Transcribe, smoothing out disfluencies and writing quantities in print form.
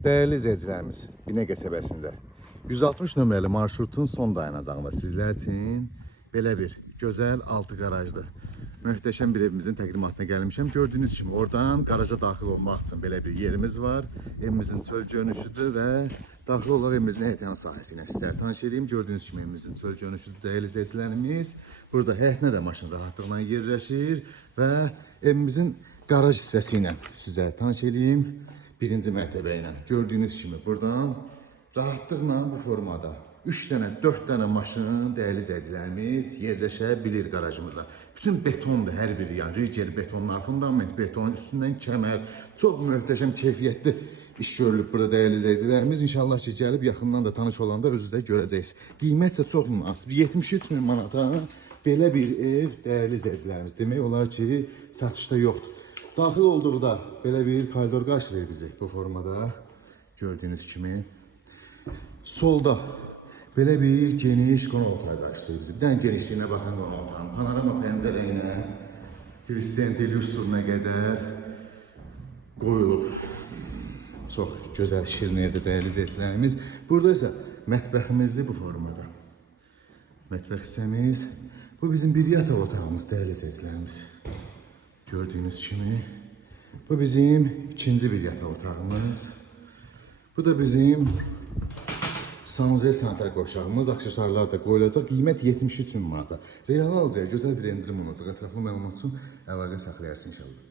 Değerli izləyicilərimiz, Binəqə qəsəbəsində 160 nömrəli marşrutun son dayanacağında sizlər üçün belə bir gözəl altı qarajlı möhtəşəm bir evimizin təqdimatına gəlmişəm. Gördüyünüz kimi oradan qaraja daxil olmaq üçün belə bir yerimiz var. Evimizin çöl görünüşüdür və daxil olaraq evimizin ehtiyat sahəsi ilə sizlərə tanış edeyim. Gördüyünüz kimi evimizin çöl görünüşüdür dəyərli izləyicilərimiz. Burada həyətinə də maşın rahatlıqla yerləşir və evimizin qaraj hissəsi ilə sizlərə tanış edeyim. Birinci mərtəbə ilə gördüyünüz kimi buradan rahatlıqla bu formada 3 dənə, 4 dənə maşın dəyərli izləyicilərimiz yerləşə bilir qarajımıza. Bütün betondur hər biri, yəni riger betonlar, fundament beton, üstündən kəmər, çox möhtəşəm keyfiyyətli iş görülüb burada dəyərli izləyicilərimiz. İnşallah ki gəlib yaxından da tanış olanda özünüz də görəcəksiniz. Qiymət isə çox münasib. 73 min manata belə bir ev dəyərli izləyicilərimiz. Demək olar ki satışda yoxdur. Daxil olduğunda belə bir koridor qarşılayır bizi bu formada. Gördüyünüz kimi. Solda belə bir geniş qonaq otağı qarşılayır bizi. Bir dənə genişliyinə baxan qonaq otağın. Panorama pəncərə ilə Christian Delusur'una qədər qoyulub. Çox gözəl şirin evdir dəyərli izləyicilərimiz. Burada isə mətbəximizdir bu formada. Mətbəx hissəmiz. Bu bizim bir yataq otağımız dəyərli izləyicilərimiz. Gördüğünüz kimi bu bizim ikinci bir yatak otağımız. Bu da bizim sanuzel sanitar qoşağımız. Aksesuarlar da qoyulacaq. Qiymət 73 min manata. Real alacaq gözəl bir endirim olacaq. Ətraflı məlumat üçün əlaqə saxlayarsın inşallah.